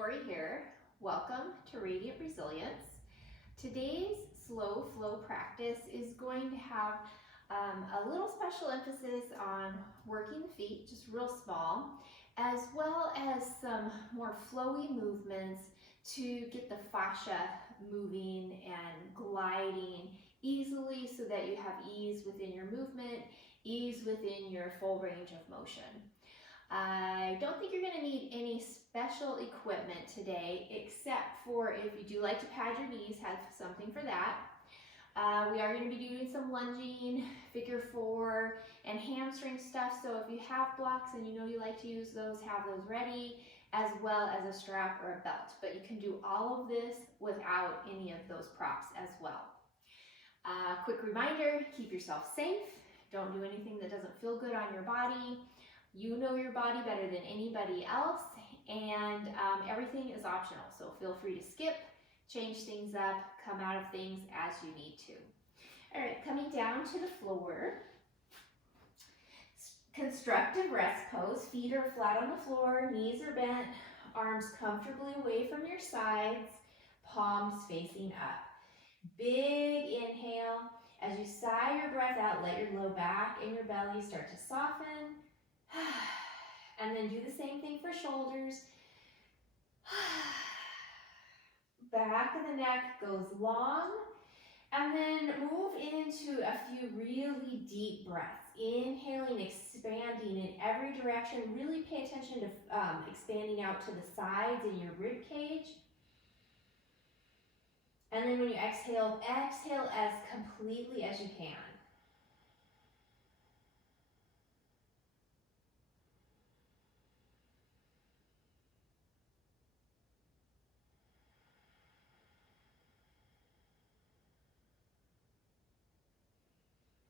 Torrey here. Welcome to Radiant Resilience. Today's slow flow practice is going to have a little special emphasis on working the feet, just real small, as well as some more flowy movements to get the fascia moving and gliding easily so that you have ease within your movement, ease within your full range of motion. I don't think you're going to need any special equipment today, except for if you do like to pad your knees, have something for that. We are going to be doing some lunging, figure four, and hamstring stuff. So if you have blocks and you know you like to use those, have those ready, as well as a strap or a belt. But you can do all of this without any of those props as well. Quick reminder, keep yourself safe. Don't do anything that doesn't feel good on your body. You know your body better than anybody else, and everything is optional. So feel free to skip, change things up, come out of things as you need to. All right, coming down to the floor. Constructive rest pose. Feet are flat on the floor, knees are bent, arms comfortably away from your sides, palms facing up. Big inhale. As you sigh your breath out, let your low back and your belly start to soften. And then do the same thing for shoulders. Back of the neck goes long. And then move into a few really deep breaths. Inhaling, expanding in every direction. Really pay attention to expanding out to the sides in your rib cage. And then when you exhale, exhale as completely as you can.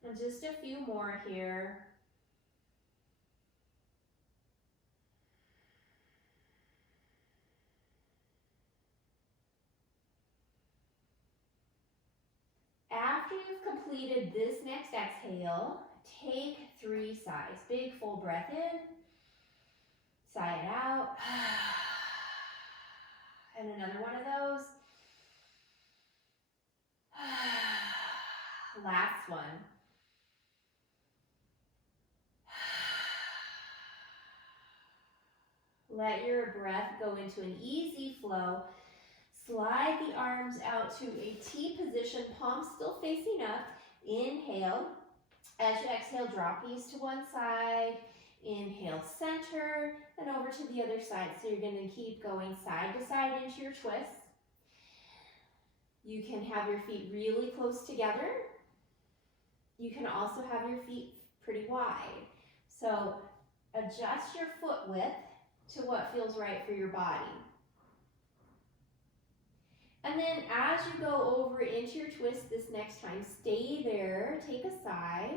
And just a few more here. After you've completed this next exhale, take 3 sighs. Big full breath in, sigh it out, and another one of those. Last one. Let your breath go into an easy flow. Slide the arms out to a T position, palms still facing up. Inhale. As you exhale, drop knees to one side. Inhale, center, and over to the other side. So you're going to keep going side to side into your twists. You can have your feet really close together. You can also have your feet pretty wide. So adjust your foot width to what feels right for your body. And then as you go over into your twist this next time, stay there, take a sigh.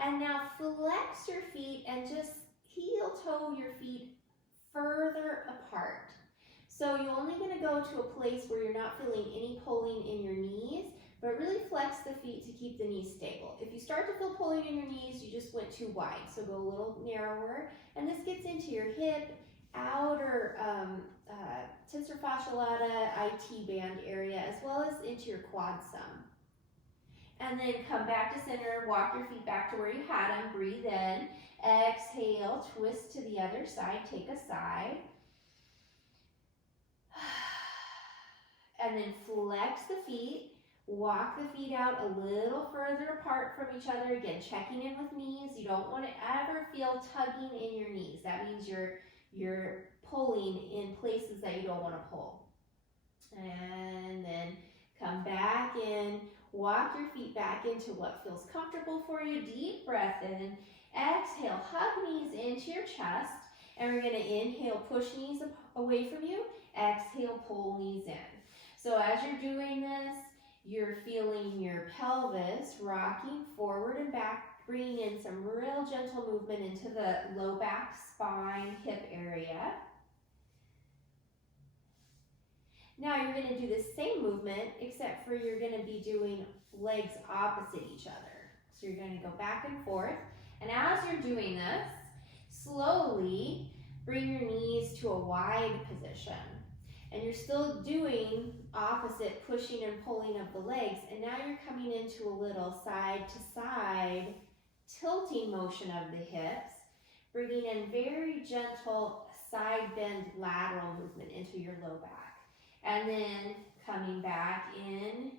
And now flex your feet and just heel toe your feet further apart. So you're only going to go to a place where you're not feeling any pulling in your knees, but really flex the feet to keep the knees stable. If you start to feel pulling in your knees, you just went too wide. So go a little narrower. And this gets into your hip, outer tensor fascia lata, IT band area, as well as into your quad some. And then come back to center, walk your feet back to where you had them, breathe in, exhale, twist to the other side, take a sigh. And then flex the feet, walk the feet out a little further apart from each other. Again, checking in with knees. You don't want to ever feel tugging in your knees. That means you're pulling in places that you don't want to pull. And then come back in, walk your feet back into what feels comfortable for you. Deep breath in, exhale, hug knees into your chest. And we're going to inhale, push knees away from you. Exhale, pull knees in. So as you're doing this, you're feeling your pelvis rocking forward and back, bringing in some real gentle movement into the low back, spine, hip area. Now you're going to do the same movement, except for you're going to be doing legs opposite each other. So you're going to go back and forth. And as you're doing this, Slowly bring your knees to a wide position. And you're still doing opposite pushing and pulling of the legs. And now you're coming into a little side to side tilting motion of the hips, bringing in very gentle side bend lateral movement into your low back. And then coming back in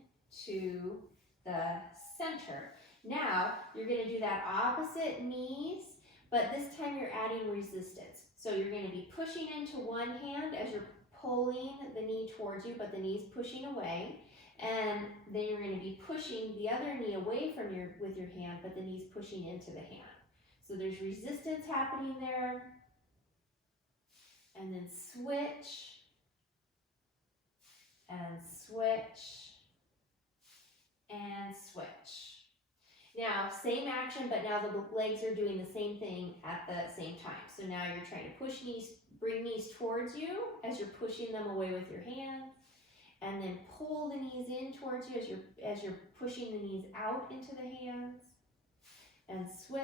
to the center. Now, you're going to do that opposite knees, but this time you're adding resistance. So you're going to be pushing into one hand as you're pulling the knee towards you, but the knee's pushing away. And then you're going to be pushing the other knee away from with your hand, but the knee's pushing into the hand. So there's resistance happening there. And then switch. And switch. And switch. Now, same action, but now the legs are doing the same thing at the same time. So now you're trying to push knees, bring knees towards you as you're pushing them away with your hands. And then pull the knees in towards you as you're pushing the knees out into the hands. And switch.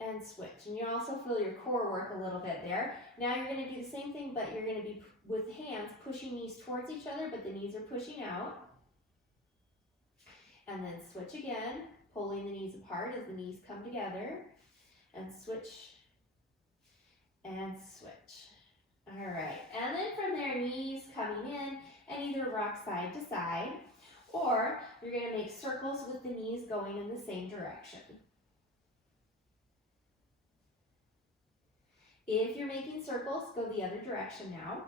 And switch. And you also feel your core work a little bit there. Now you're going to do the same thing, but you're going to be with hands pushing knees towards each other, but the knees are pushing out. And then switch again, pulling the knees apart as the knees come together. And switch. And switch. All right, and then from there, knees coming in and either rock side to side, or you're going to make circles with the knees going in the same direction. If you're making circles, go the other direction now.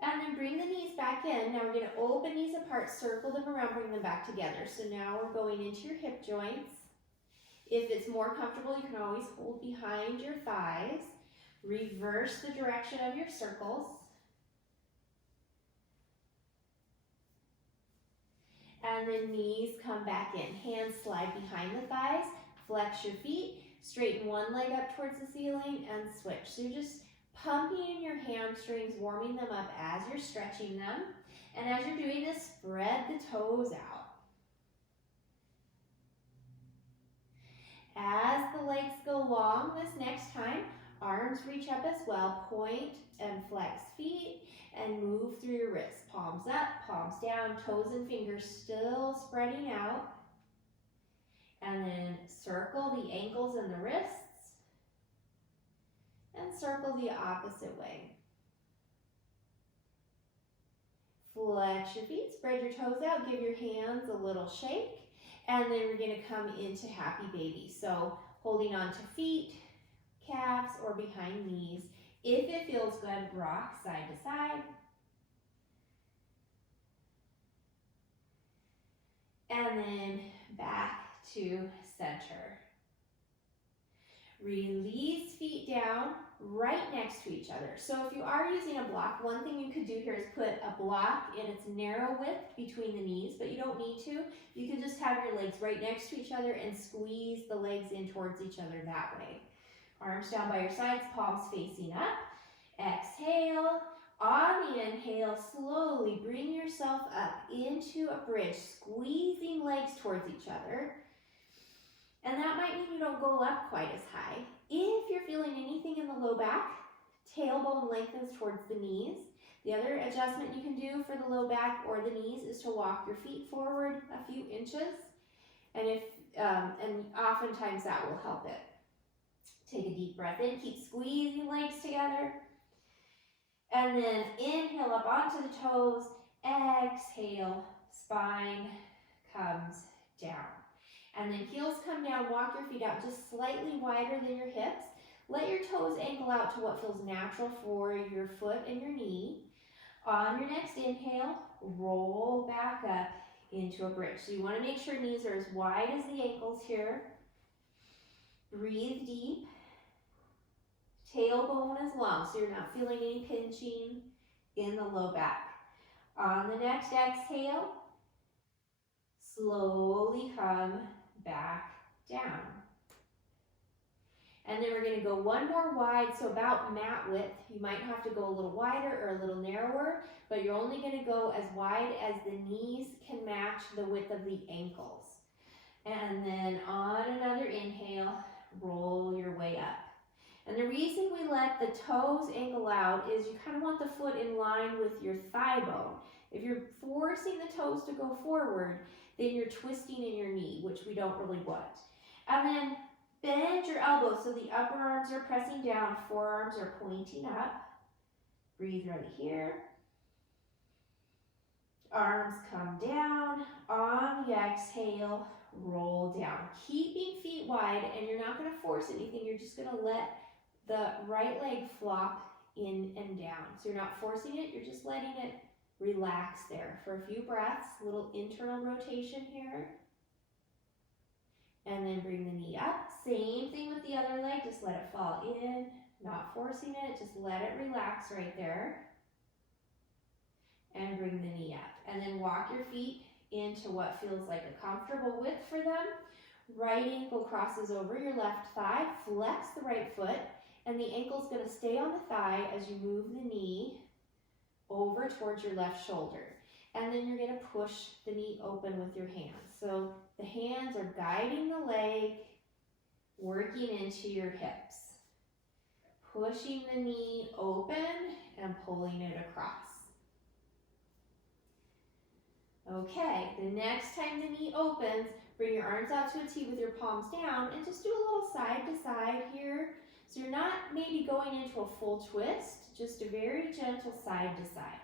And then bring the knees back in. Now we're going to open knees apart, circle them around, bring them back together. So now we're going into your hip joints. If it's more comfortable, you can always hold behind your thighs. Reverse the direction of your circles. And then knees come back in. Hands slide behind the thighs. Flex your feet. Straighten one leg up towards the ceiling and switch. So you're just pumping your hamstrings, warming them up as you're stretching them. And as you're doing this, spread the toes out. As the legs go long this next time, arms reach up as well. Point and flex feet and move through your wrists. Palms up, palms down, toes and fingers still spreading out. And then circle the ankles and the wrists. And circle the opposite way. Flex your feet, spread your toes out, give your hands a little shake. And then we're going to come into happy baby. So holding on to feet, calves, or behind knees. If it feels good, rock side to side. And then back to center. Release feet down right next to each other. So if you are using a block, one thing you could do here is put a block in its narrow width between the knees, but you don't need to. You can just have your legs right next to each other and squeeze the legs in towards each other that way. Arms down by your sides, palms facing up. Exhale. On the inhale, slowly bring yourself up into a bridge, squeezing legs towards each other. And that might mean you don't go up quite as high. If you're feeling anything in the low back, tailbone lengthens towards the knees. The other adjustment you can do for the low back or the knees is to walk your feet forward a few inches. And oftentimes that will help it. Take a deep breath in, keep squeezing legs together. And then inhale up onto the toes, exhale, spine comes down. And then heels come down, walk your feet out just slightly wider than your hips. Let your toes ankle out to what feels natural for your foot and your knee. On your next inhale, roll back up into a bridge. So you want to make sure knees are as wide as the ankles here. Breathe deep. Tailbone is long, so you're not feeling any pinching in the low back. On the next exhale, slowly come back down. And then we're going to go one more wide, so about mat width. You might have to go a little wider or a little narrower, but you're only going to go as wide as the knees can match the width of the ankles. And then on another inhale, roll your way up. And the reason we let the toes angle out is you kind of want the foot in line with your thigh bone. If you're forcing the toes to go forward, then you're twisting in your knee, which we don't really want. And then bend your elbows so the upper arms are pressing down, forearms are pointing up. Breathe right here. Arms come down. On the exhale, roll down. Keeping feet wide, and you're not going to force anything. You're just going to let the right leg flop in and down. So you're not forcing it, you're just letting it relax there for a few breaths. Little internal rotation here. And then bring the knee up. Same thing with the other leg, just let it fall in. Not forcing it, just let it relax right there. And bring the knee up. And then walk your feet into what feels like a comfortable width for them. Right ankle crosses over your left thigh. Flex the right foot. And the ankle's going to stay on the thigh as you move the knee over towards your left shoulder. And then you're going to push the knee open with your hands. So the hands are guiding the leg, working into your hips. Pushing the knee open and pulling it across. Okay, the next time the knee opens, bring your arms out to a T with your palms down and just do a little side to side here. So you're not maybe going into a full twist, just a very gentle side to side.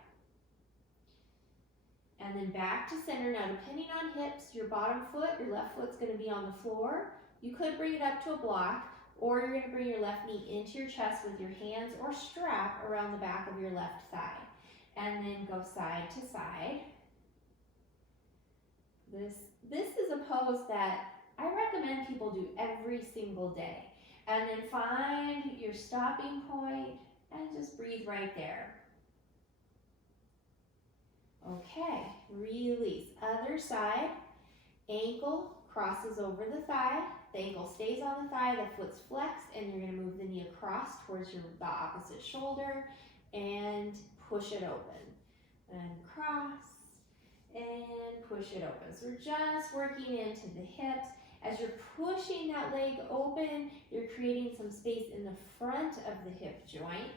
And then back to center. Now, depending on hips, your bottom foot, your left foot's going to be on the floor. You could bring it up to a block, or you're going to bring your left knee into your chest with your hands or strap around the back of your left thigh. And then go side to side. This is a pose that I recommend people do every single day. And then find your stopping point and just breathe right there. Okay, release. Other side, ankle crosses over the thigh. The ankle stays on the thigh, the foot's flexed, and you're going to move the knee across towards the opposite shoulder and push it open. And cross and push it open. So we're just working into the hips. As you're pushing that leg open, you're creating some space in the front of the hip joint.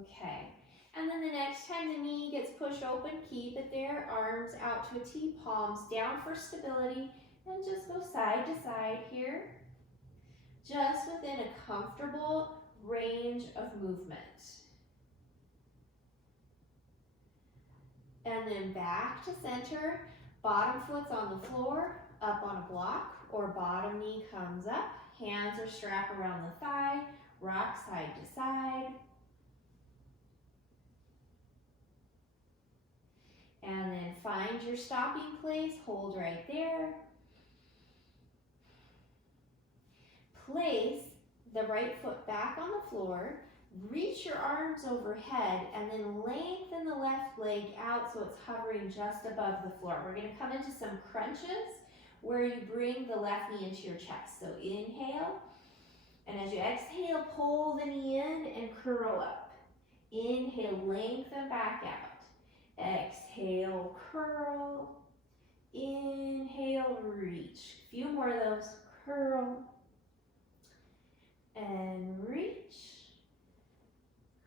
Okay. And then the next time the knee gets pushed open, keep it there. Arms out to a T, palms down for stability. And just go side to side here. Just within a comfortable range of movement. And then back to center. Bottom foot's on the floor, up on a block, or bottom knee comes up. Hands are strapped around the thigh. Rock side to side. And then find your stopping place. Hold right there. Place the right foot back on the floor. Reach your arms overhead and then lengthen the left leg out so it's hovering just above the floor. We're going to come into some crunches where you bring the left knee into your chest. So inhale, and as you exhale, pull the knee in and curl up. Inhale, lengthen back out. Exhale, curl. Inhale, reach. A few more of those. Curl and reach.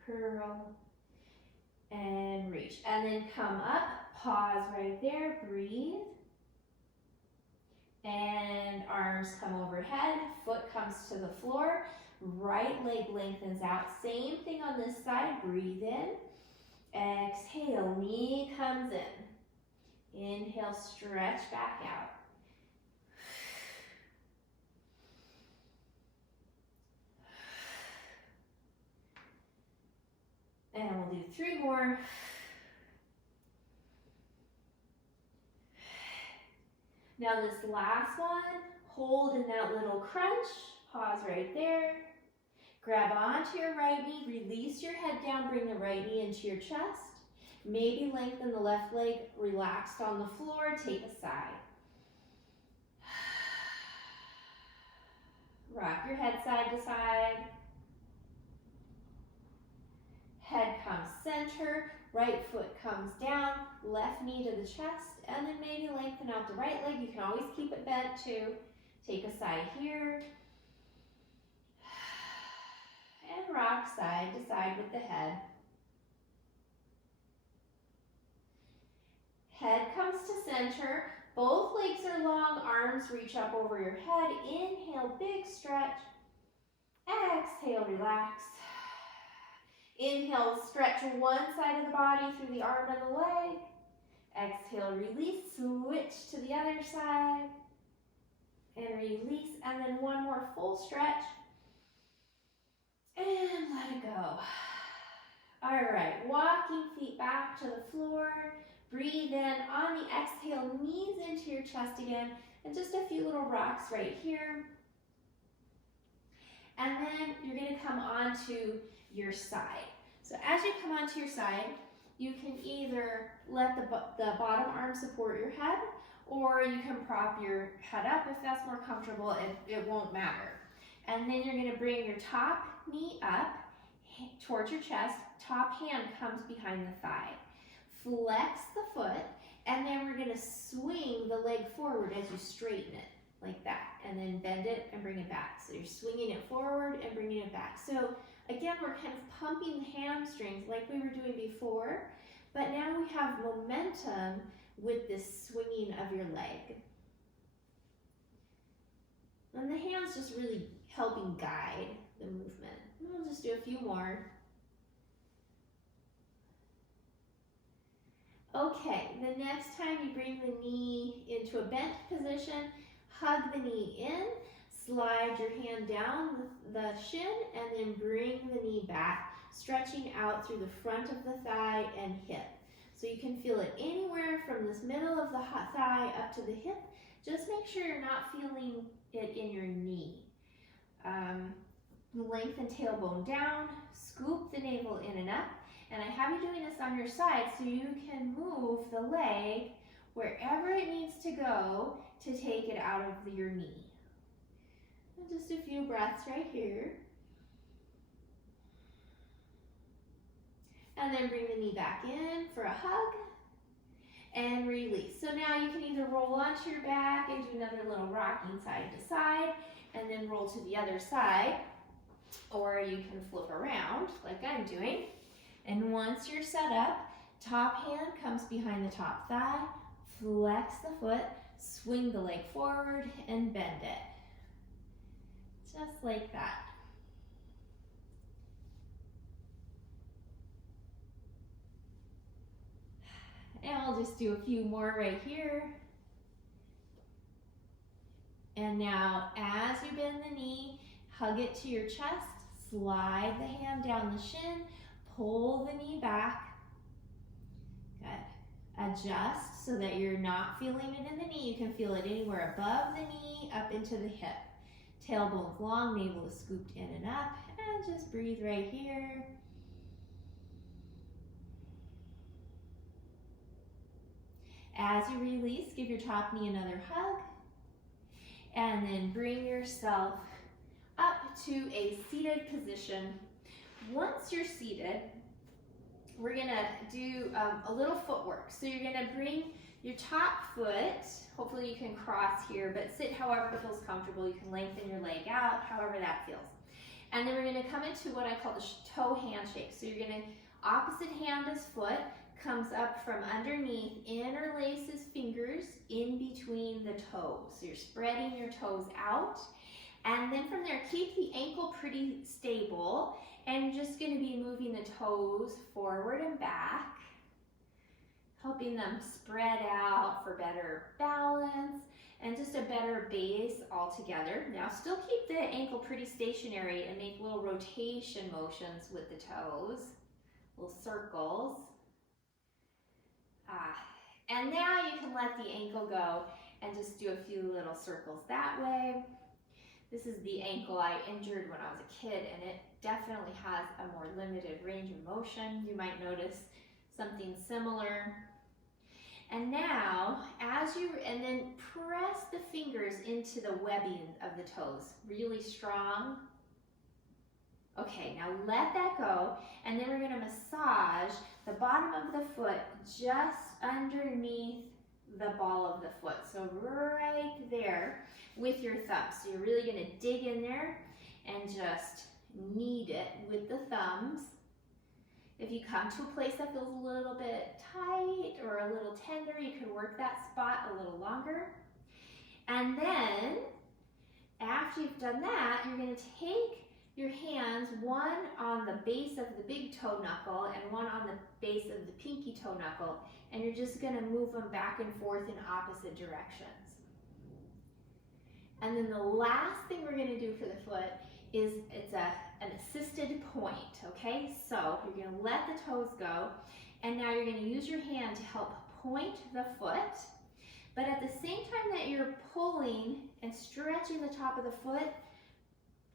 Curl and reach. And then come up, pause right there, breathe. And arms come overhead, foot comes to the floor, right leg lengthens out. Same thing on this side, breathe in. Exhale, knee comes in. Inhale, stretch back out. And we'll do 3 more. Now this last one, hold in that little crunch. Pause right there. Grab onto your right knee, release your head down, bring the right knee into your chest. Maybe lengthen the left leg, relaxed on the floor, take a sigh. Rock your head side to side. Head comes center, Right foot comes down, left knee to the chest, and then maybe lengthen out the right leg. You can always keep it bent too. Take a side here. And rock side to side with the head. Head comes to center. Both legs are long, arms reach up over your head. Inhale, big stretch. Exhale, relax. Inhale, stretch one side of the body through the arm and the leg. Exhale, release, switch to the other side. And release, and then one more full stretch. And let it go. All right, walking feet back to the floor. Breathe in. On the exhale, knees into your chest again. And just a few little rocks right here. And then you're going to come onto your side. So as you come onto your side, you can either let the bottom arm support your head, or you can prop your head up if that's more comfortable. It won't matter. And then you're going to bring your top knee up towards your chest. Top hand comes behind the thigh. Flex the foot, and then we're going to swing the leg forward as you straighten it, like that. And then bend it and bring it back. So you're swinging it forward and bringing it back. So again, we're kind of pumping the hamstrings like we were doing before, but now we have momentum with this swinging of your leg. And the hands just really helping guide the movement. We'll just do a few more. Okay, the next time you bring the knee into a bent position, hug the knee in, slide your hand down the shin, and then bring the knee back, stretching out through the front of the thigh and hip. So you can feel it anywhere from this middle of the thigh up to the hip. Just make sure you're not feeling it in your knee. Lengthen tailbone down, scoop the navel in and up. And I have you doing this on your side so you can move the leg wherever it needs to go to take it out of your knee. And just a few breaths right here. And then bring the knee back in for a hug and release. So now you can either roll onto your back and do another little rocking side to side and then roll to the other side, or you can flip around like I'm doing. And once you're set up, top hand comes behind the top thigh, flex the foot, swing the leg forward and bend it. Just like that. And we'll just do a few more right here. And now as you bend the knee, hug it to your chest, slide the hand down the shin, pull the knee back. Good. Adjust so that you're not feeling it in the knee. You can feel it anywhere above the knee, up into the hip. Tailbone's long, navel is scooped in and up. And just breathe right here. As you release, give your top knee another hug. And then bring yourself up to a seated position. Once you're seated, we're gonna do a little footwork. So you're gonna bring your top foot, hopefully you can cross here, but sit however feels comfortable. You can lengthen your leg out, however that feels. And then we're gonna come into what I call the toe handshake. So you're gonna, opposite hand as foot, comes up from underneath, interlaces fingers in between the toes. So you're spreading your toes out. And then from there, keep the ankle pretty stable. And you're just going to be moving the toes forward and back, helping them spread out for better balance and just a better base altogether. Now still keep the ankle pretty stationary and make little rotation motions with the toes, little circles. And now you can let the ankle go and just do a few little circles that way. This is the ankle I injured when I was a kid, and it definitely has a more limited range of motion. You might notice something similar. And now, and then press the fingers into the webbing of the toes, really strong. Okay, now let that go, and then we're going to massage the bottom of the foot just underneath the ball of the foot. So right there with your thumbs. So you're really going to dig in there and just knead it with the thumbs. If you come to a place that feels a little bit tight or a little tender, you could work that spot a little longer. And then after you've done that, you're going to take your hands, one on the base of the big toe knuckle and one on the base of the pinky toe knuckle, and you're just going to move them back and forth in opposite directions. And then the last thing we're going to do for the foot is an assisted point, okay? So you're going to let the toes go, and now you're going to use your hand to help point the foot, but at the same time that you're pulling and stretching the top of the foot,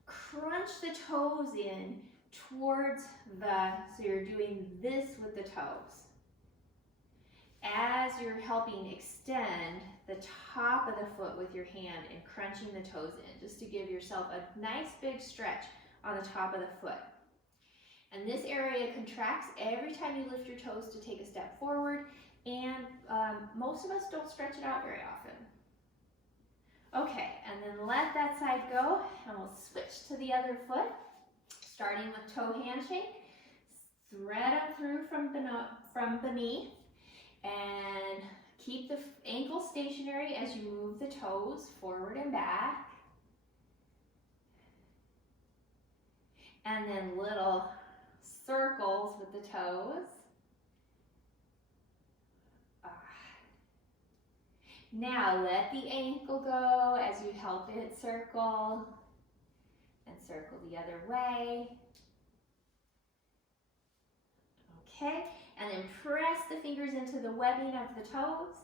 crunch the toes in towards so you're doing this with the toes. As you're helping extend the top of the foot with your hand and crunching the toes in, just to give yourself a nice big stretch on the top of the foot. And this area contracts every time you lift your toes to take a step forward, and most of us don't stretch it out very often. Okay, and then let that side go, and we'll switch to the other foot, starting with toe handshake. Thread them through from beneath, and keep the ankle stationary as you move the toes forward and back. And then little circles with the toes. Now let the ankle go as you help it circle, and circle the other way. Okay, and then press the fingers into the webbing of the toes.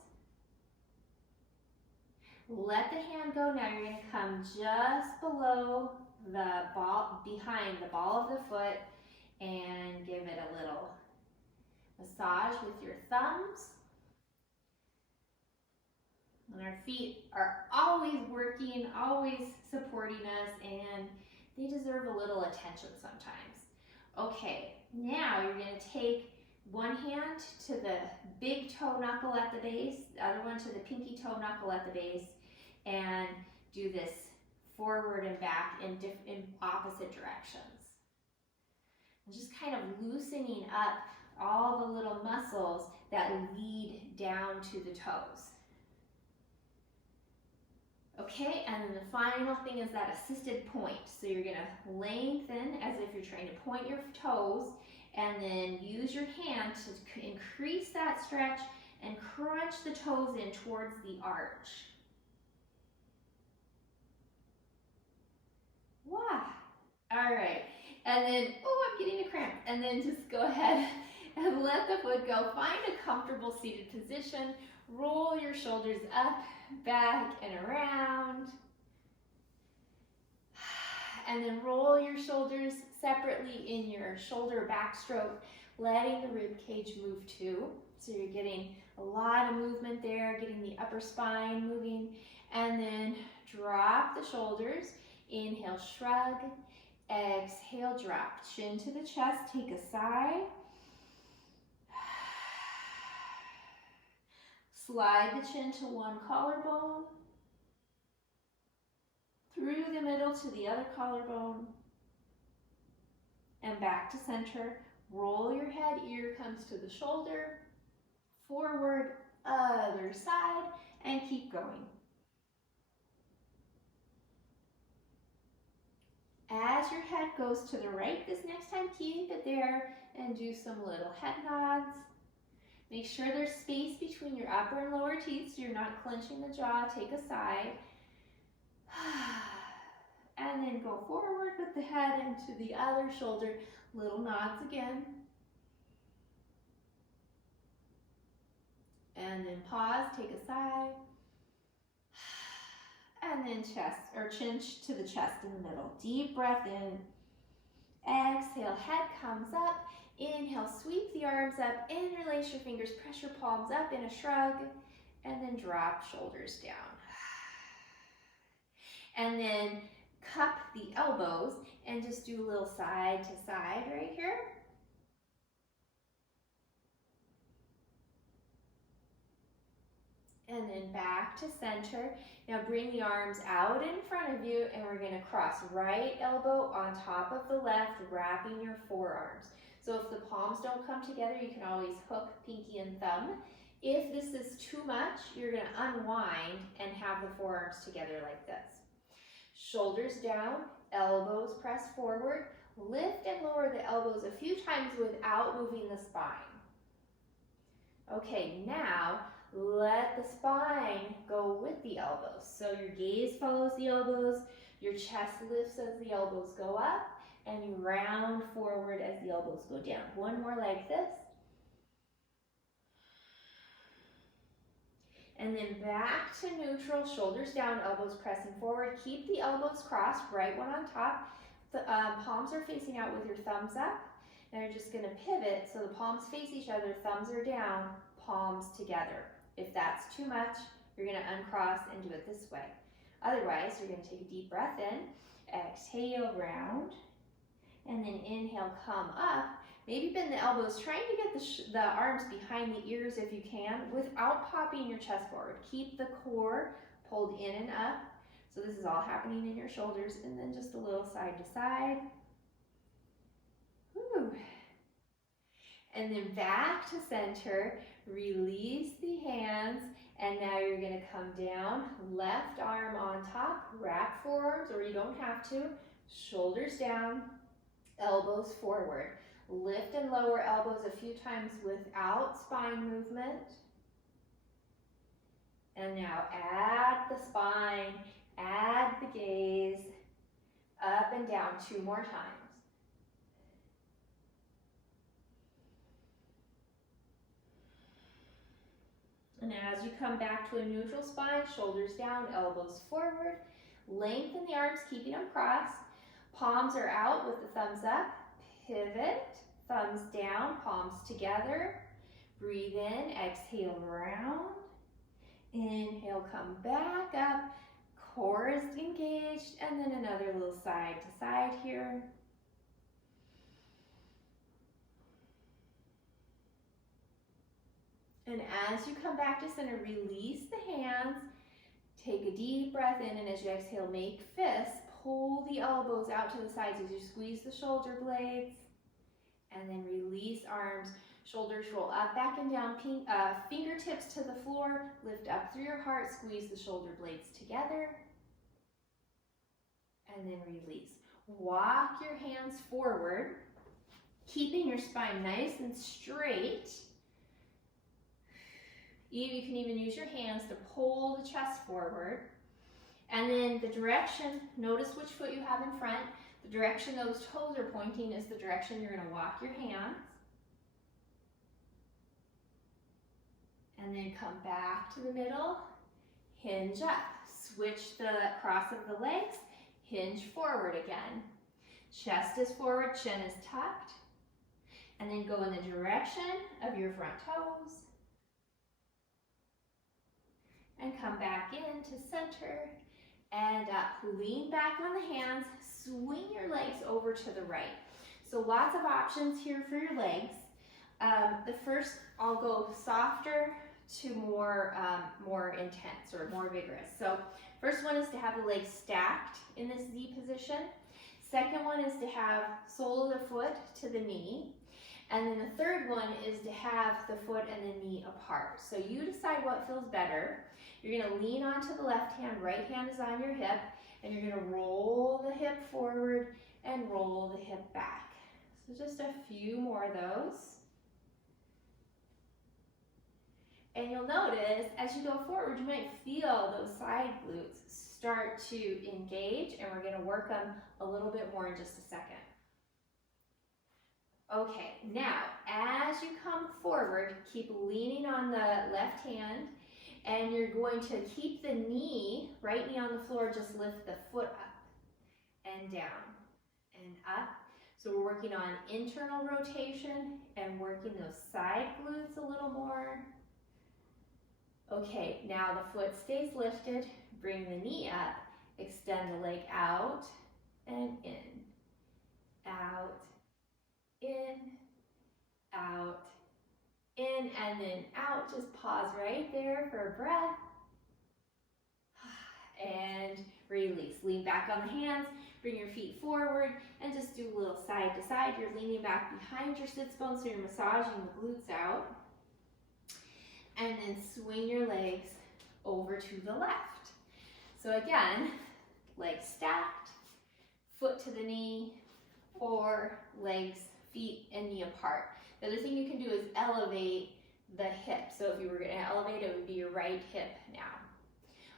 Let the hand go. Now you're going to come just below the ball, behind the ball of the foot, and give it a little massage with your thumbs. And our feet are always working, always supporting us, and they deserve a little attention sometimes. Okay, now you're going to take one hand to the big toe knuckle at the base, the other one to the pinky toe knuckle at the base, and do this forward and back in opposite directions. And just kind of loosening up all the little muscles that lead down to the toes. Okay, and then the final thing is that assisted point. So you're going to lengthen as if you're trying to point your toes, and then use your hand to increase that stretch and crunch the toes in towards the arch. Wow. All right, and then, oh, I'm getting a cramp. And then just go ahead and let the foot go. Find a comfortable seated position. Roll your shoulders up, back, and around. And then roll your shoulders separately in your shoulder backstroke, letting the rib cage move too. So you're getting a lot of movement there, getting the upper spine moving. And then drop the shoulders. Inhale, shrug. Exhale, drop. Chin to the chest, take a sigh. Slide the chin to one collarbone, through the middle to the other collarbone, and back to center. Roll your head, ear comes to the shoulder, forward, other side, and keep going. As your head goes to the right this next time, keep it there and do some little head nods. Make sure there's space between your upper and lower teeth so you're not clenching the jaw. Take a sigh. And then go forward with the head and to the other shoulder. Little nods again. And then pause, take a sigh. And then chest or chin to the chest in the middle. Deep breath in. Exhale, head comes up. Inhale, sweep the arms up, interlace your fingers, press your palms up in a shrug, and then drop shoulders down. And then cup the elbows and just do a little side to side right here. And then back to center. Now bring the arms out in front of you, and we're going to cross right elbow on top of the left, wrapping your forearms. So if the palms don't come together, you can always hook pinky and thumb. If this is too much, you're going to unwind and have the forearms together like this. Shoulders down, elbows press forward. Lift and lower the elbows a few times without moving the spine. Okay, now let the spine go with the elbows. So your gaze follows the elbows, your chest lifts as the elbows go up, and you round forward as the elbows go down. One more like this. And then back to neutral, shoulders down, elbows pressing forward. Keep the elbows crossed, right one on top. The palms are facing out with your thumbs up. And you're just gonna pivot so the palms face each other, thumbs are down, palms together. If that's too much, you're gonna uncross and do it this way. Otherwise, you're gonna take a deep breath in, exhale, round, and then inhale, come up. Maybe bend the elbows, trying to get the arms behind the ears if you can, without popping your chest forward. Keep the core pulled in and up. So this is all happening in your shoulders, and then just a little side to side. Woo. And then back to center, release the hands, and now you're gonna come down, left arm on top, wrap forearms, or you don't have to, shoulders down, elbows forward. Lift and lower elbows a few times without spine movement. And now add the spine, add the gaze, up and down 2 more times. And as you come back to a neutral spine, shoulders down, elbows forward, lengthen the arms, keeping them crossed. Palms are out with the thumbs up. Pivot, thumbs down, palms together. Breathe in, exhale, round. Inhale, come back up. Core is engaged, and then another little side to side here. And as you come back to center, release the hands. Take a deep breath in, and as you exhale, make fists. Pull the elbows out to the sides as you squeeze the shoulder blades. And then release arms. Shoulders roll up, back and down. Fingertips to the floor. Lift up through your heart. Squeeze the shoulder blades together. And then release. Walk your hands forward, keeping your spine nice and straight. You can even use your hands to pull the chest forward. And then the direction, notice which foot you have in front. The direction those toes are pointing is the direction you're going to walk your hands. And then come back to the middle, hinge up. Switch the cross of the legs, hinge forward again. Chest is forward, chin is tucked. And then go in the direction of your front toes. And come back into center and up. Lean back on the hands, swing your legs over to the right. So lots of options here for your legs. The first, I'll go softer to more intense or more vigorous. So first one is to have the legs stacked in this Z position. Second one is to have sole of the foot to the knee. And then the third one is to have the foot and the knee apart. So you decide what feels better. You're going to lean onto the left hand, right hand is on your hip, and you're going to roll the hip forward and roll the hip back. So just a few more of those. And you'll notice as you go forward, you might feel those side glutes start to engage, and we're going to work them a little bit more in just a second. Okay, now as you come forward, keep leaning on the left hand, and you're going to keep the knee, right knee on the floor, just lift the foot up and down and up. So we're working on internal rotation and working those side glutes a little more. Okay, now the foot stays lifted, bring the knee up, Extend the leg out and in, out, in, out, in, and then out. Just pause right there for a breath. And release. Lean back on the hands, bring your feet forward, and just do a little side to side. You're leaning back behind your sits bones, so you're massaging the glutes out. And then swing your legs over to the left. So again, legs stacked, foot to the knee, or legs, feet, and knee apart. The other thing you can do is elevate the hip. So if you were going to elevate, it would be your right hip now.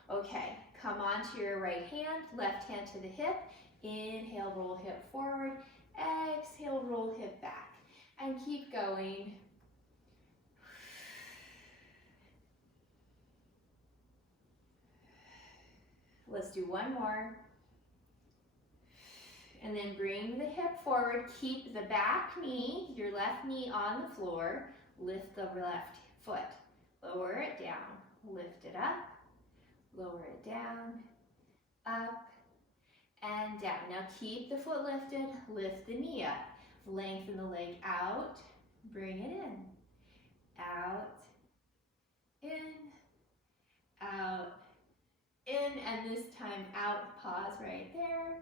Okay, come onto your right hand, left hand to the hip. Inhale, roll hip forward. Exhale, roll hip back. And keep going. Let's do one more. And then bring the hip forward. Keep the back knee, your left knee on the floor. Lift the left foot. Lower it down. Lift it up. Lower it down. Up and down. Now keep the foot lifted. Lift the knee up. Lengthen the leg out. Bring it in. Out. In. Out. In, and this time out. Pause right there.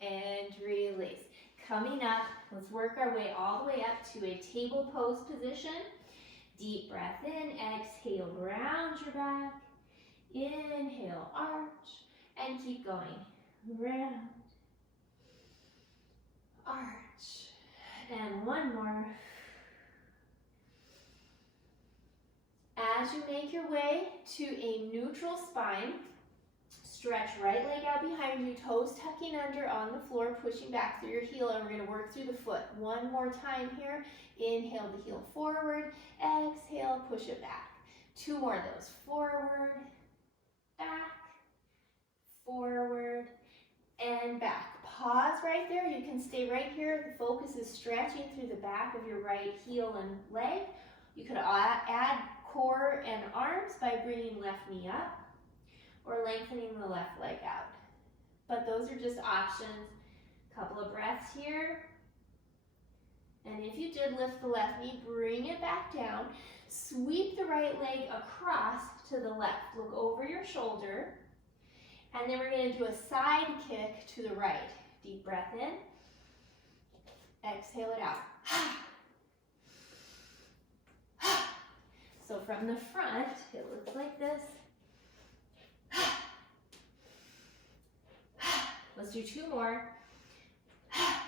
Good. And release. Coming up, let's work our way all the way up to a table pose position. Deep breath in. Exhale, round your back. Inhale, arch, and keep going. Round, arch, and one more. As you make your way to a neutral spine, stretch right leg out behind you, toes tucking under on the floor, pushing back through your heel, and we're going to work through the foot. One more time here. Inhale the heel forward. Exhale, push it back. Two more of those. Forward, back, forward, and back. Pause right there. You can stay right here. The focus is stretching through the back of your right heel and leg. You could add core and arms by bringing left knee up or lengthening the left leg out. But those are just options. Couple of breaths here. And if you did lift the left knee, bring it back down. Sweep the right leg across to the left. Look over your shoulder. And then we're going to do a side kick to the right. Deep breath in. Exhale it out. So from the front, it looks like this. Let's do two more.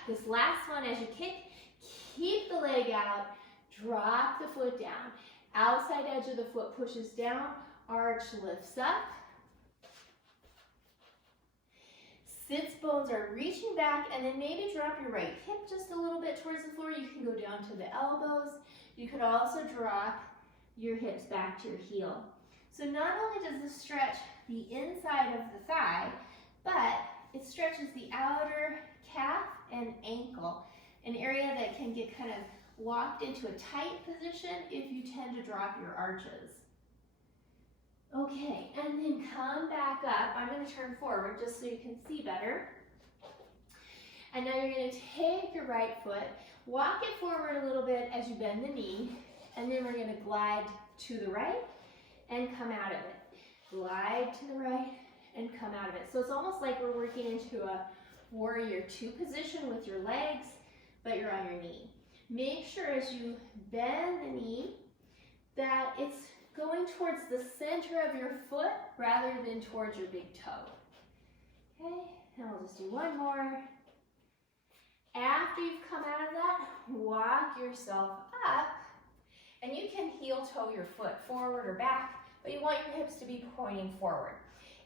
This last one, as you kick, keep the leg out. Drop the foot down. Outside edge of the foot pushes down. Arch lifts up. Sits bones are reaching back, and then maybe drop your right hip just a little bit towards the floor. You can go down to the elbows. You could also drop your hips back to your heel. So not only does this stretch the inside of the thigh, but it stretches the outer calf and ankle, an area that can get kind of locked into a tight position if you tend to drop your arches. Okay, and then come back up. I'm going to turn forward just so you can see better. And now you're going to take your right foot, walk it forward a little bit as you bend the knee, and then we're going to glide to the right and come out of it. Glide to the right and come out of it. So it's almost like we're working into a warrior two position with your legs, but you're on your knee. Make sure as you bend the knee that it's going towards the center of your foot rather than towards your big toe. Okay, and we'll just do one more. After you've come out of that, walk yourself up, and you can heel toe your foot forward or back, but you want your hips to be pointing forward.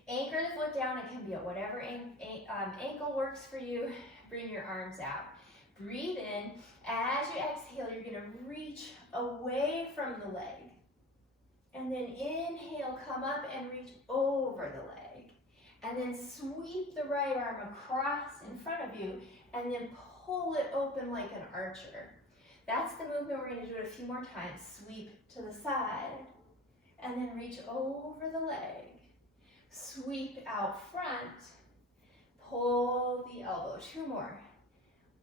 Anchor the foot down. It can be at whatever ankle works for you. Bring your arms out. Breathe in. As you exhale, you're going to reach away from the leg. And then inhale, come up and reach over the leg. And then sweep the right arm across in front of you and then pull it open like an archer. That's the movement. We're going to do it a few more times. Sweep to the side and then reach over the leg. Sweep out front. Pull the elbow. 2 more.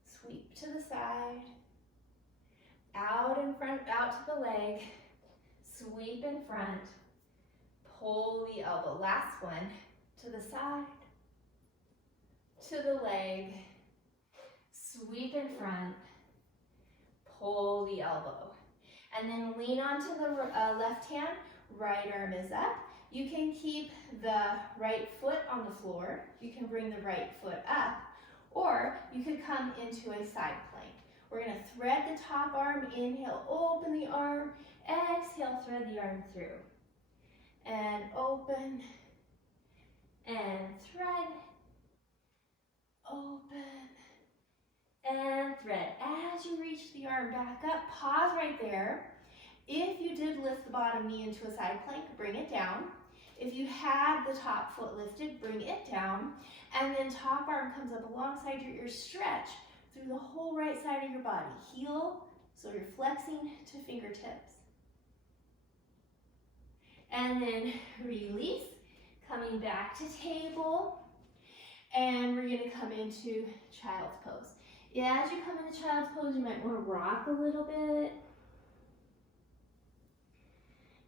Sweep to the side. Out in front, out to the leg. Sweep in front. Pull the elbow. Last one. To the side. To the leg. Sweep in front. Pull the elbow. And then lean onto the left hand. Right arm is up. You can keep the right foot on the floor. You can bring the right foot up. Or you could come into a side plank. We're going to thread the top arm. Inhale, open the arm. Exhale, thread the arm through. And open. And thread. Open. And thread. As you reach the arm back up, pause right there. If you did lift the bottom knee into a side plank, bring it down. If you had the top foot lifted, bring it down. And then top arm comes up alongside your ear. Stretch through the whole right side of your body. Heel, so you're flexing to fingertips. And then release, coming back to table. And we're going to come into child's pose. As you come into child's pose, you might want to rock a little bit.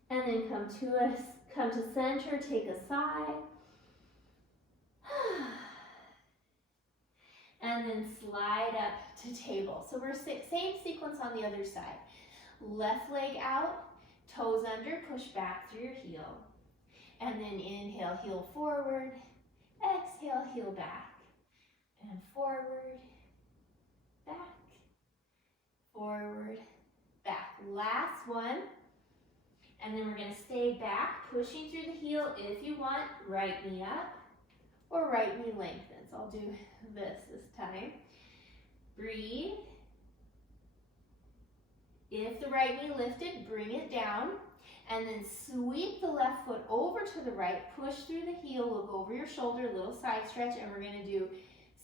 And then come to center, take a sigh. And then slide up to table. So we're same sequence on the other side. Left leg out, toes under, push back through your heel. And then inhale, heel forward. Exhale, heel back. And forward, back, forward, back. Last one. And then we're going to stay back, pushing through the heel. If you want, right knee up or right knee lengthens. I'll do this time. Breathe. If the right knee lifted, bring it down. And then sweep the left foot over to the right. Push through the heel. Look over your shoulder, little side stretch. And we're going to do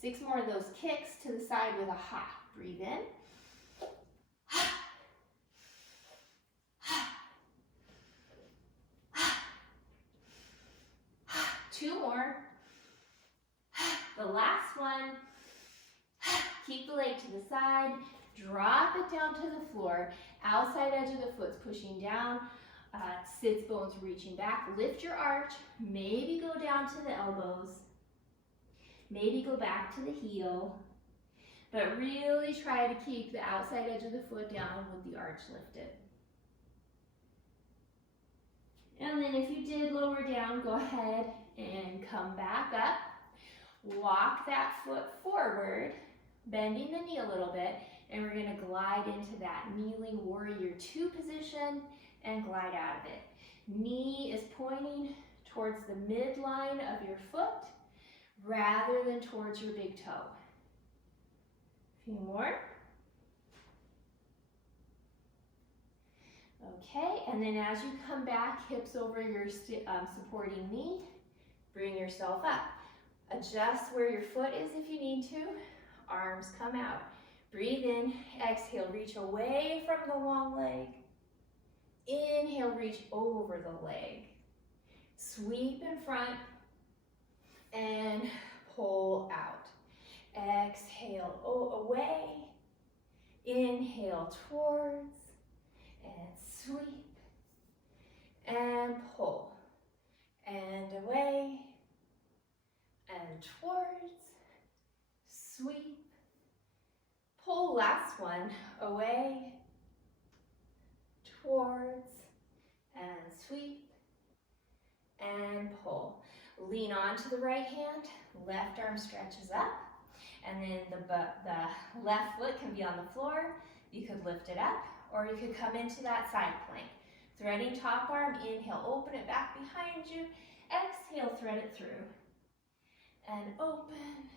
6 more of those kicks to the side with a hop. Breathe in. 2 more. The last one. Keep the leg to the side. Drop it down to the floor. Outside edge of the foot's pushing down. Sits bones reaching back. Lift your arch. Maybe go down to the elbows. Maybe go back to the heel. But really try to keep the outside edge of the foot down with the arch lifted. And then if you did lower down, go ahead and come back up. Walk that foot forward, bending the knee a little bit, and we're going to glide into that kneeling warrior 2 position and glide out of it. Knee is pointing towards the midline of your foot rather than towards your big toe. A few more. Okay, and then as you come back, hips over your supporting knee, bring yourself up. Adjust where your foot is if you need to. Arms come out. Breathe in, exhale, reach away from the long leg. Inhale, reach over the leg. Sweep in front and pull out. Exhale, away. Inhale, towards and sweep and pull and away and towards, sweep, pull. Last one, away, towards and sweep and pull. Lean onto the right hand, left arm stretches up, and then the left foot can be on the floor. You could lift it up, or you could come into that side plank. Threading top arm, inhale, open it back behind you. Exhale, thread it through. And open.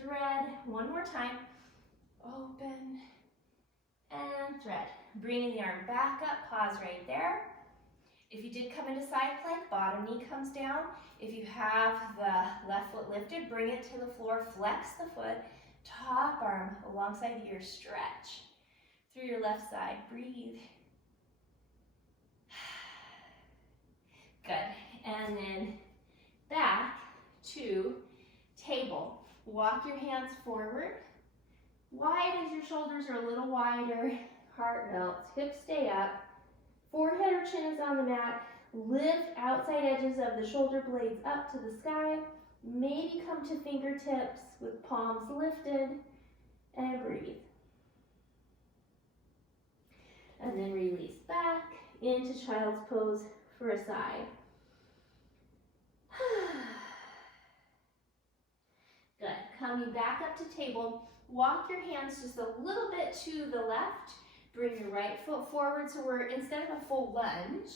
Thread, one more time. Open and thread. Bringing the arm back up, pause right there. If you did come into side plank, bottom knee comes down. If you have the left foot lifted, bring it to the floor, flex the foot, top arm alongside the ear, stretch through your left side, breathe. Good, and walk your hands forward. Wide as your shoulders are a little wider. Heart melts, hips stay up. Forehead or chin is on the mat. Lift outside edges of the shoulder blades up to the sky. Maybe come to fingertips with palms lifted, and breathe. And then release back into child's pose for a sigh. Good. Coming back up to table, walk your hands just a little bit to the left. Bring your right foot forward, so we're, instead of a full lunge,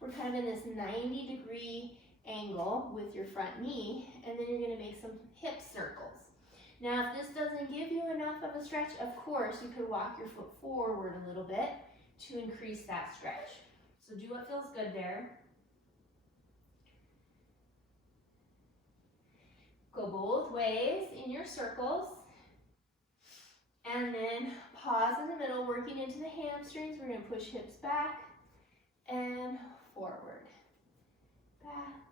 we're kind of in this 90-degree angle with your front knee, and then you're going to make some hip circles. Now, if this doesn't give you enough of a stretch, of course, you could walk your foot forward a little bit to increase that stretch. So do what feels good there. Go both ways in your circles. And then pause in the middle, working into the hamstrings. We're going to push hips back and forward. Back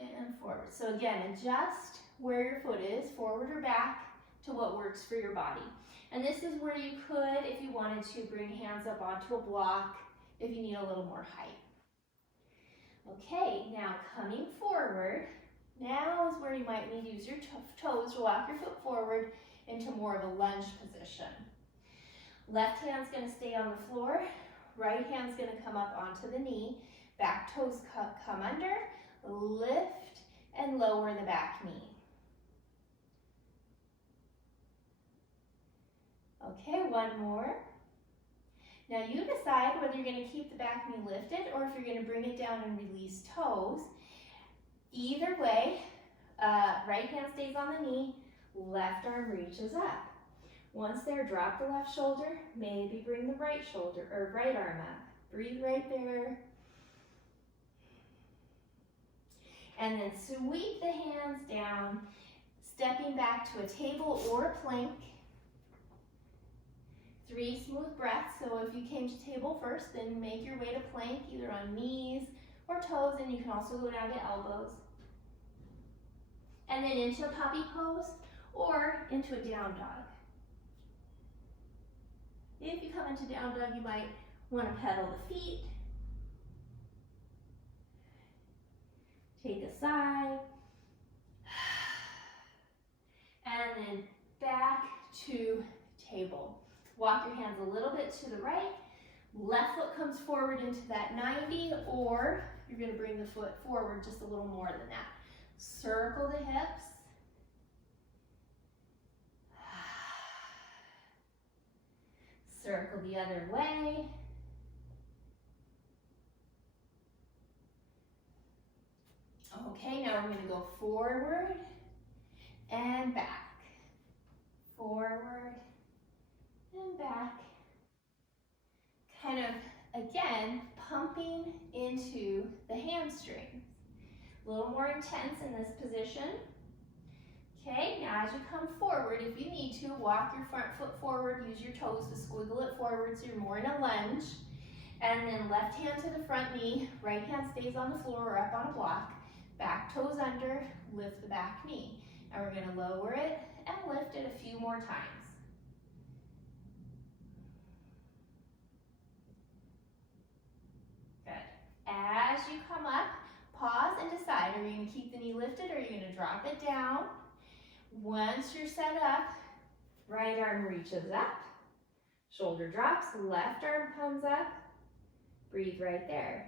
and forward. So again, adjust where your foot is, forward or back, to what works for your body. And this is where you could, if you wanted to, bring hands up onto a block if you need a little more height. Okay, now coming forward, now is where you might need to use your toes to walk your foot forward into more of a lunge position. Left hand's going to stay on the floor, right hand's going to come up onto the knee, back toes come under, lift and lower the back knee. Okay, one more. Now you decide whether you're going to keep the back knee lifted or if you're going to bring it down and release toes. Either way, right hand stays on the knee, left arm reaches up. Once there, drop the left shoulder, maybe bring the right shoulder or right arm up. Breathe right there. And then sweep the hands down, stepping back to a table or a plank. 3 smooth breaths. So if you came to table first, then make your way to plank, either on knees or toes, and you can also go down to elbows. And then into a puppy pose or into a down dog. If you come into down dog, you might want to pedal the feet. Take a sigh. And then back to table. Walk your hands a little bit to the right. Left foot comes forward into that 90, or you're going to bring the foot forward just a little more than that. Circle the hips. Circle the other way. Okay, now we're going to go forward and back. Forward and back. Kind of, again, pumping into the hamstrings. A little more intense in this position. Okay, now as you come forward, if you need to, walk your front foot forward, use your toes to squiggle it forward so you're more in a lunge. And then left hand to the front knee, right hand stays on the floor or up on a block. Back toes under, lift the back knee. And we're going to lower it and lift it a few more times. Good. As you come up, pause and decide, are you going to keep the knee lifted or are you going to drop it down? Once you're set up, right arm reaches up, shoulder drops, left arm comes up, breathe right there.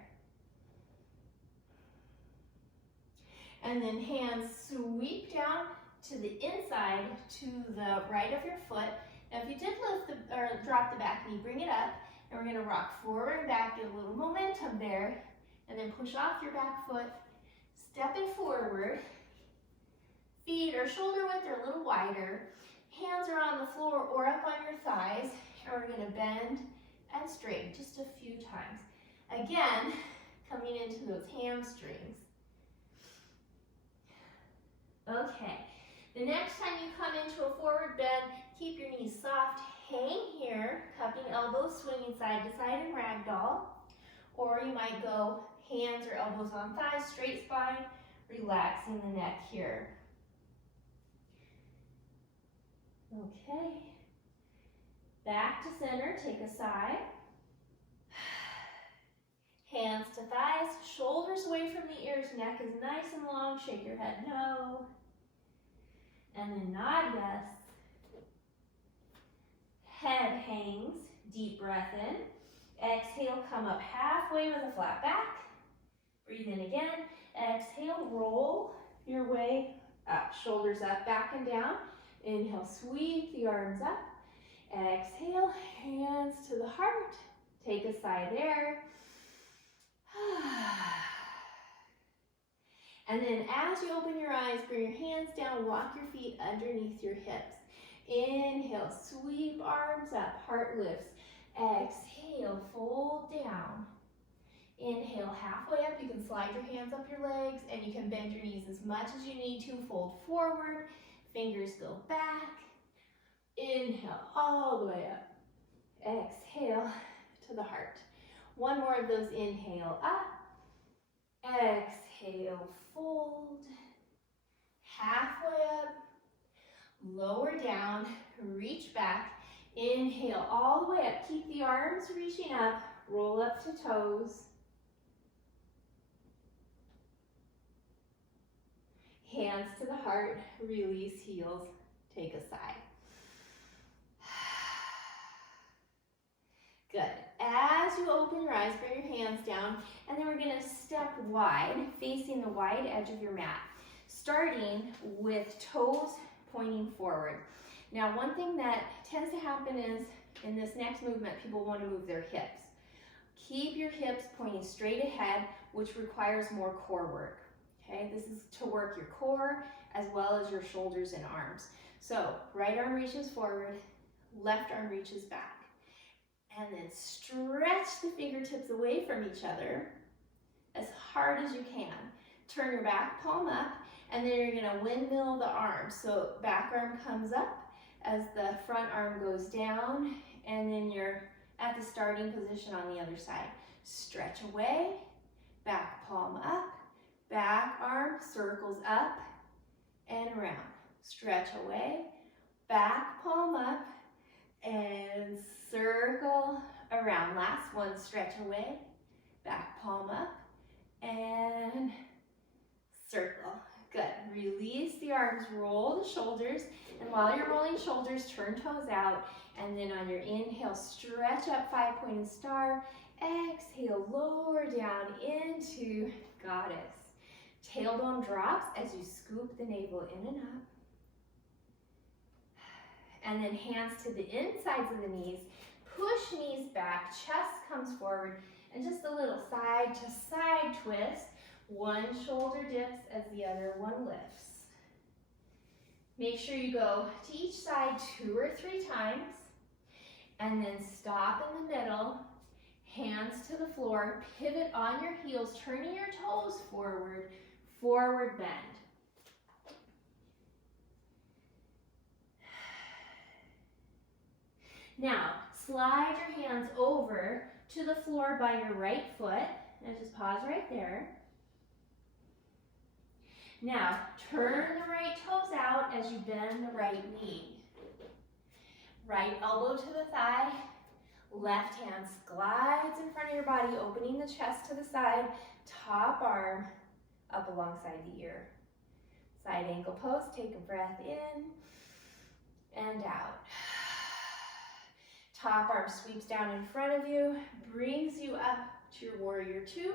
And then hands sweep down to the inside to the right of your foot. Now if you did drop the back knee, bring it up, and we're going to rock forward and back, get a little momentum there, and then push off your back foot, step it forward. Feet or shoulder width are a little wider. Hands are on the floor or up on your thighs. And we're going to bend and straighten just a few times. Again, coming into those hamstrings. Okay, the next time you come into a forward bend, keep your knees soft. Hang here, cupping elbows, swinging side to side in ragdoll. Or you might go hands or elbows on thighs, straight spine, relaxing the neck here. Okay. Back to center, take a sigh. Hands to thighs, shoulders away from the ears, neck is nice and long, shake your head no. And then nod yes. Head hangs, deep breath in. Exhale, come up halfway with a flat back. Breathe in again. Exhale, roll your way up, shoulders up, back and down. Inhale, sweep the arms up. Exhale, hands to the heart. Take a sigh there. And then as you open your eyes, bring your hands down, walk your feet underneath your hips. Inhale, sweep arms up, heart lifts. Exhale, fold down. Inhale, halfway up. You can slide your hands up your legs and you can bend your knees as much as you need to. Fold forward, fingers go back. Inhale, all the way up. Exhale to the heart. One more of those. Inhale up. Exhale, fold. Halfway up. Lower down, reach back. Inhale all the way up. Keep the arms reaching up. Roll up to toes. Hands to the heart. Release heels. Take a sigh. Good. As you open your eyes, bring your hands down, and then we're going to step wide, facing the wide edge of your mat, starting with toes pointing forward. Now, one thing that tends to happen is, in this next movement, people want to move their hips. Keep your hips pointing straight ahead, which requires more core work. Okay, this is to work your core as well as your shoulders and arms. So, right arm reaches forward, left arm reaches back. And then stretch the fingertips away from each other as hard as you can. Turn your back palm up, and then you're gonna windmill the arms. So back arm comes up as the front arm goes down, and then you're at the starting position on the other side. Stretch away, back palm up, back arm circles up and around. Stretch away, back palm up, and circle around. Last one, stretch away, back palm up, and circle. Good. Release the arms, roll the shoulders, and while you're rolling shoulders, turn toes out, and then on your inhale, stretch up, five-pointed star. Exhale, lower down into goddess. Tailbone drops as you scoop the navel in and up. And then hands to the insides of the knees. Push knees back, chest comes forward, and just a little side to side twist. One shoulder dips as the other one lifts. Make sure you go to each side 2 or 3 times, and then stop in the middle, hands to the floor, pivot on your heels, turning your toes forward, forward bend. Now, slide your hands over to the floor by your right foot, and just pause right there. Now, turn the right toes out as you bend the right knee. Right elbow to the thigh, left hand glides in front of your body, opening the chest to the side, top arm up alongside the ear. Side ankle pose, take a breath in and out. Top arm sweeps down in front of you, brings you up to your warrior 2.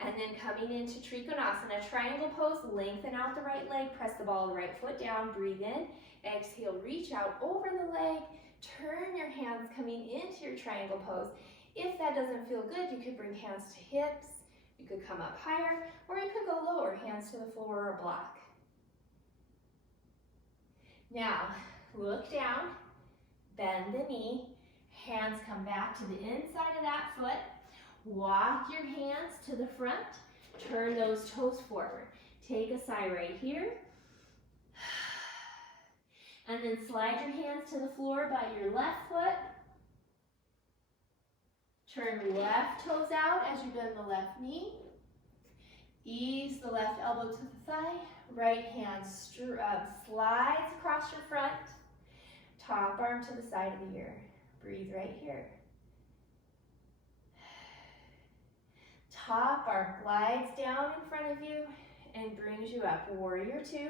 And then coming into Trikonasana, triangle pose, lengthen out the right leg, press the ball of the right foot down, breathe in, exhale, reach out over the leg, turn your hands coming into your triangle pose. If that doesn't feel good, you could bring hands to hips, you could come up higher, or you could go lower, hands to the floor or block. Now, look down, bend the knee, hands come back to the inside of that foot, walk your hands to the front, turn those toes forward. Take a sigh right here, and then slide your hands to the floor by your left foot, turn left toes out as you bend the left knee, ease the left elbow to the thigh, Right hand slides across your front. Top arm to the side of the ear. Breathe right here. Top arm glides down in front of you and brings you up. Warrior two.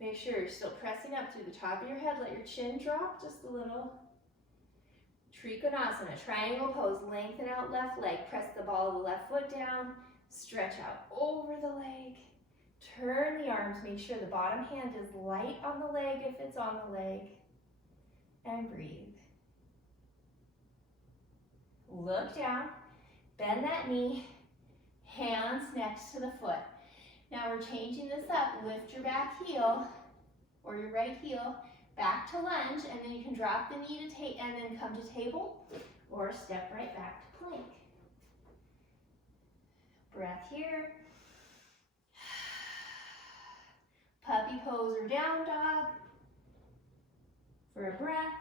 Make sure you're still pressing up through the top of your head. Let your chin drop just a little. Trikonasana, triangle pose. Lengthen out left leg. Press the ball of the left foot down. Stretch out over the leg. Turn the arms. Make sure the bottom hand is light on the leg if it's on the leg. And breathe. Look down. Bend that knee. Hands next to the foot. Now we're changing this up. Lift your back heel or your right heel back to lunge, and then you can drop the knee to take and then come to table or step right back to plank. Breath here. Puppy pose or down dog for a breath.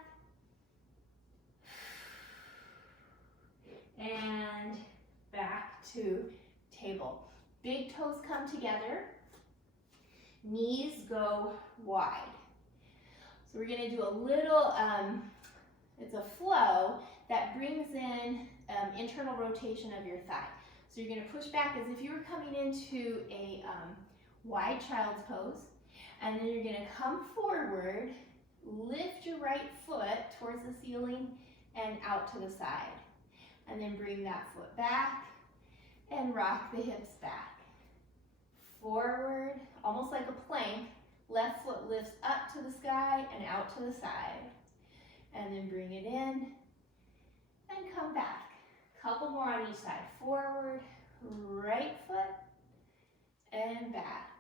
And back to table. Big toes come together. Knees go wide. So we're going to do a little, it's a flow that brings in internal rotation of your thigh. So you're going to push back as if you were coming into a wide child's pose. And then you're going to come forward, lift your right foot towards the ceiling and out to the side. And then bring that foot back and rock the hips back. Forward, almost like a plank. Left foot lifts up to the sky and out to the side. And then bring it in and come back. Couple more on each side. Forward, right foot, and back.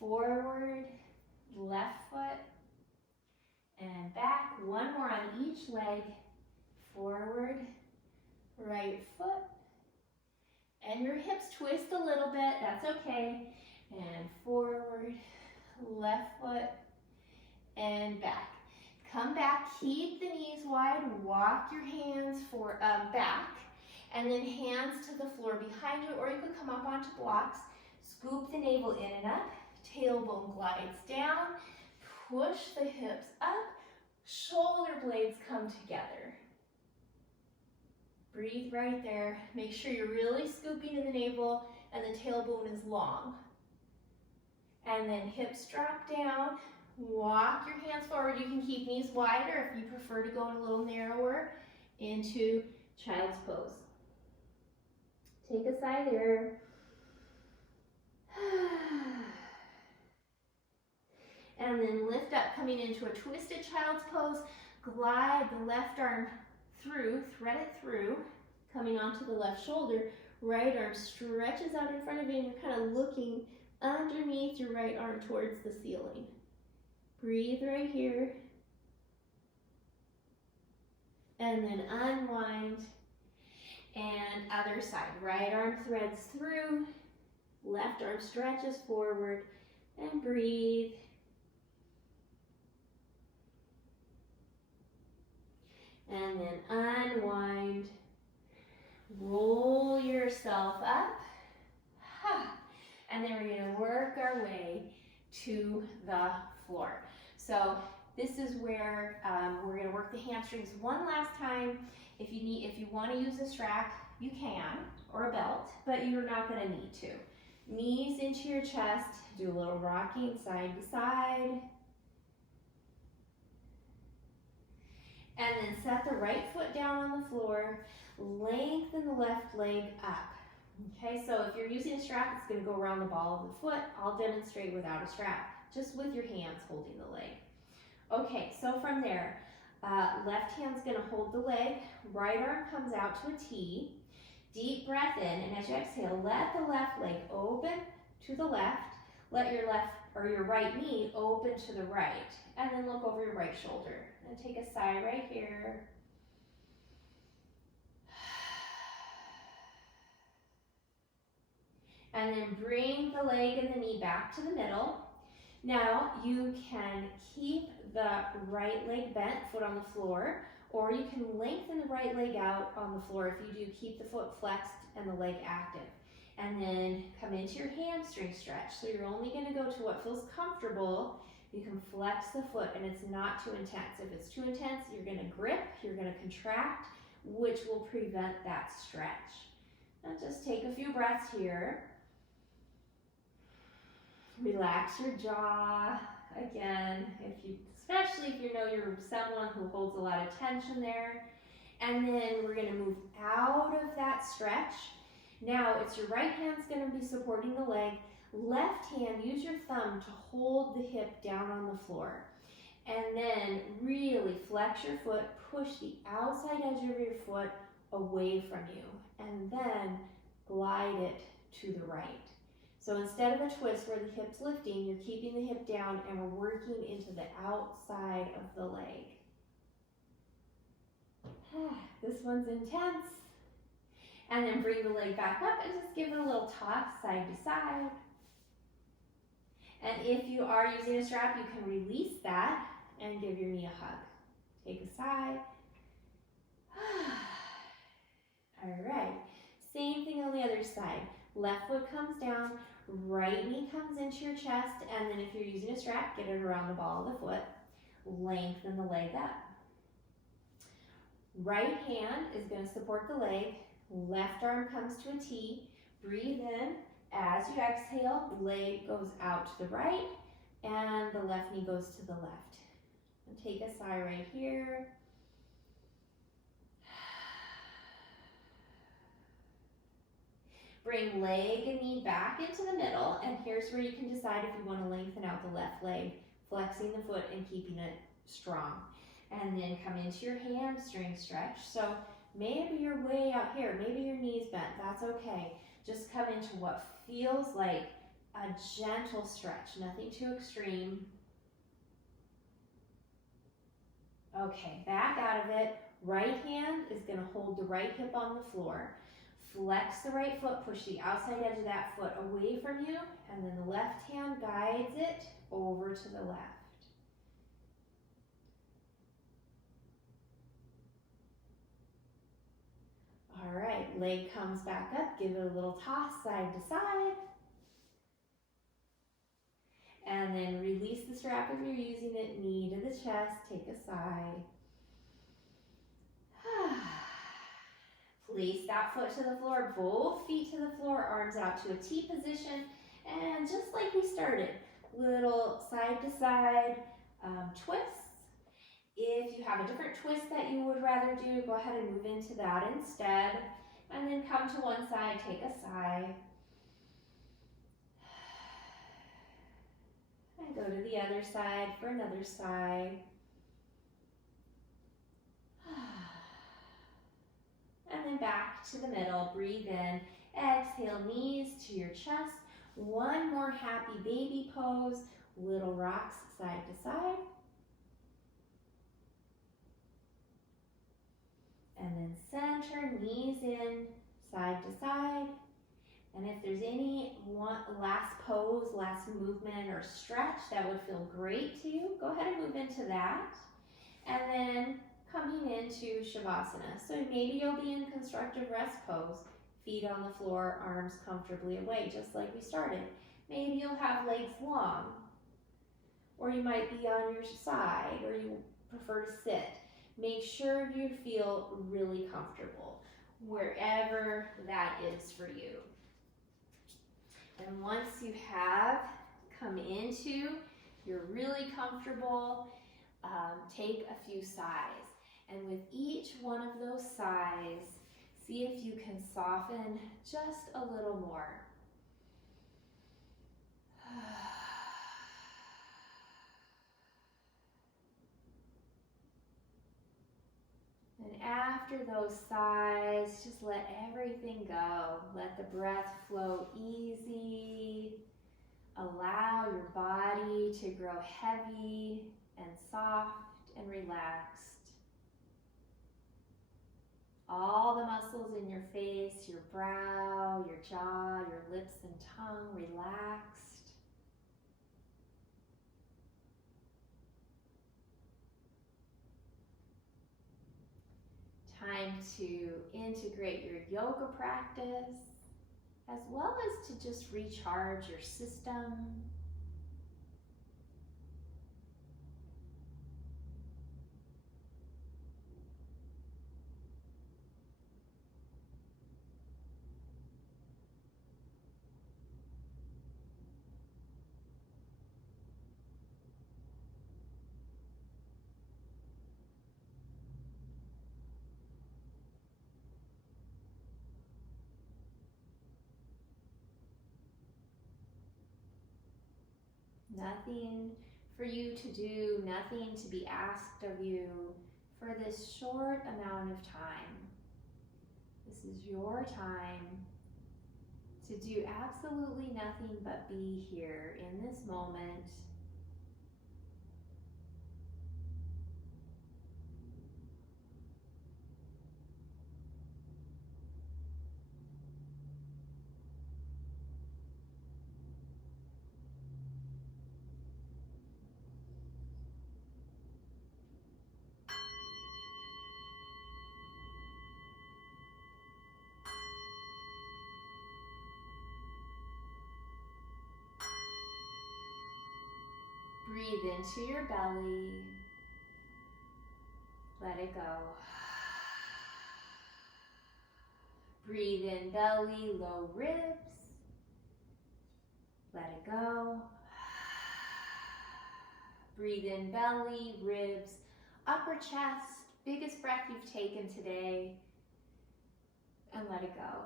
Forward, left foot, and back. One more on each leg. Forward, right foot, and your hips twist a little bit, that's okay. And forward, left foot, and back. Come back, keep the knees wide, walk your hands back, and then hands to the floor behind you, or you could come up onto blocks. Scoop the navel in and up, tailbone glides down, push the hips up, shoulder blades come together. Breathe right there. Make sure you're really scooping in the navel and the tailbone is long. And then hips drop down. Walk your hands forward. You can keep knees wider if you prefer to go a little narrower into child's pose. Take a sigh there. And then lift up, coming into a twisted child's pose. Glide the left arm through, thread it through, coming onto the left shoulder. Right arm stretches out in front of you and you're kind of looking underneath your right arm towards the ceiling. Breathe right here. And then unwind. And other side. Right arm threads through, left arm stretches forward, and breathe. And then unwind. Roll yourself up. And then we're going to work our way to the floor. So this is where we're going to work the hamstrings one last time. If you want to use a strap, you can, or a belt, but you're not going to need to. Knees into your chest. Do a little rocking side to side. And then set the right foot down on the floor. Lengthen the left leg up. Okay, so if you're using a strap, it's going to go around the ball of the foot. I'll demonstrate without a strap, just with your hands holding the leg. Okay, so from there, left hand's going to hold the leg. Right arm comes out to a T. Deep breath in, and as you exhale, let the left leg open to the left. Let your left or your right knee open to the right, and then look over your right shoulder. And take a sigh right here. And then bring the leg and the knee back to the middle. Now you can keep the right leg bent, foot on the floor, or you can lengthen the right leg out on the floor. If you do, keep the foot flexed and the leg active. And then come into your hamstring stretch. So you're only going to go to what feels comfortable. You can flex the foot and it's not too intense. If it's too intense, you're going to grip, you're going to contract, which will prevent that stretch. Now just take a few breaths here. Relax your jaw. Again, especially if you know you're someone who holds a lot of tension there. And then we're going to move out of that stretch. Now it's your right hand's going to be supporting the leg. Left hand, use your thumb to hold the hip down on the floor. And then really flex your foot, push the outside edge of your foot away from you. And then glide it to the right. So instead of a twist where the hip's lifting, you're keeping the hip down and we're working into the outside of the leg. This one's intense. And then bring the leg back up and just give it a little toss side to side. And if you are using a strap, you can release that and give your knee a hug. Take a sigh. All right, same thing on the other side. Left foot comes down, right knee comes into your chest, and then if you're using a strap, get it around the ball of the foot. Lengthen the leg up. Right hand is going to support the leg. Left arm comes to a T. Breathe in. As you exhale, leg goes out to the right, and the left knee goes to the left. And take a sigh right here. Bring leg and knee back into the middle, and here's where you can decide if you want to lengthen out the left leg, flexing the foot and keeping it strong. And then come into your hamstring stretch. So maybe you're way out here, maybe your knee's bent, that's okay. Just come into what feels like a gentle stretch, nothing too extreme. Okay, back out of it. Right hand is going to hold the right hip on the floor. Flex the right foot, push the outside edge of that foot away from you, and then the left hand guides it over to the left. All right, leg comes back up, give it a little toss side to side. And then release the strap if you're using it, knee to the chest, take a sigh. Place that foot to the floor, both feet to the floor, arms out to a T position. And just like we started, little side to side twists. If you have a different twist that you would rather do, go ahead and move into that instead. And then come to one side, take a sigh. And go to the other side for another sigh. And then back to the middle, breathe in, exhale, knees to your chest. One more happy baby pose, little rocks side to side. And then center, knees in, side to side. And if there's any last pose, last movement or stretch that would feel great to you, go ahead and move into that. And then coming into Shavasana. So maybe you'll be in constructive rest pose, feet on the floor, arms comfortably away, just like we started. Maybe you'll have legs long, or you might be on your side, or you prefer to sit. Make sure you feel really comfortable, wherever that is for you. And once you have come into, you're really comfortable, take a few sighs. And with each one of those sighs, see if you can soften just a little more. And after those sighs, just let everything go. Let the breath flow easy. Allow your body to grow heavy and soft and relaxed. All the muscles in your face, your brow, your jaw, your lips and tongue relaxed. Time to integrate your yoga practice as well as to just recharge your system. Nothing for you to do, nothing to be asked of you for this short amount of time. This is your time to do absolutely nothing but be here in this moment. Breathe into your belly. Let it go. Breathe in belly, low ribs. Let it go. Breathe in belly, ribs, upper chest, biggest breath you've taken today. And let it go.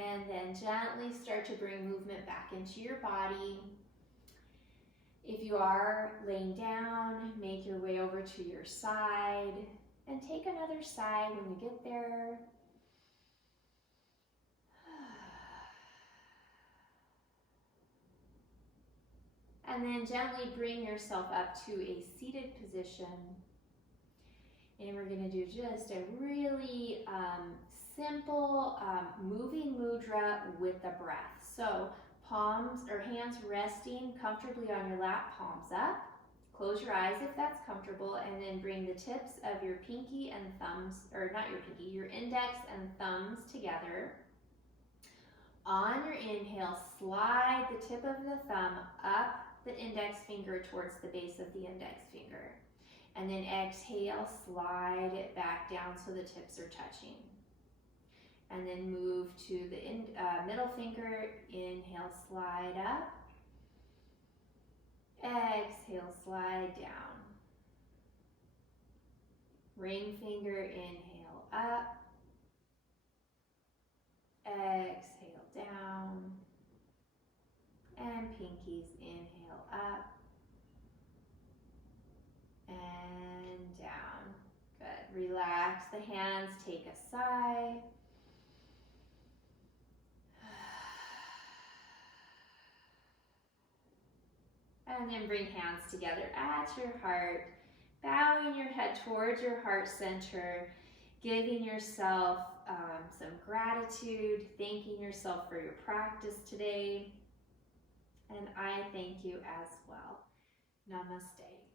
And then gently start to bring movement back into your body. If you are laying down, make your way over to your side and take another side when you get there. And then gently bring yourself up to a seated position. And we're going to do just a really simple moving mudra with the breath. So palms or hands resting comfortably on your lap, palms up. Close your eyes if that's comfortable, and then bring the tips of your pinky and thumbs, or not your pinky, your index and thumbs together. On your inhale, slide the tip of the thumb up the index finger towards the base of the index finger. And then exhale, slide it back down so the tips are touching. And then move to the middle finger, inhale, slide up. Exhale, slide down. Ring finger, inhale, up. Exhale, down. And pinkies, inhale, up. And down. Good. Relax the hands, take a sigh. And then bring hands together at your heart, bowing your head towards your heart center, giving yourself some gratitude, thanking yourself for your practice today. And I thank you as well. Namaste.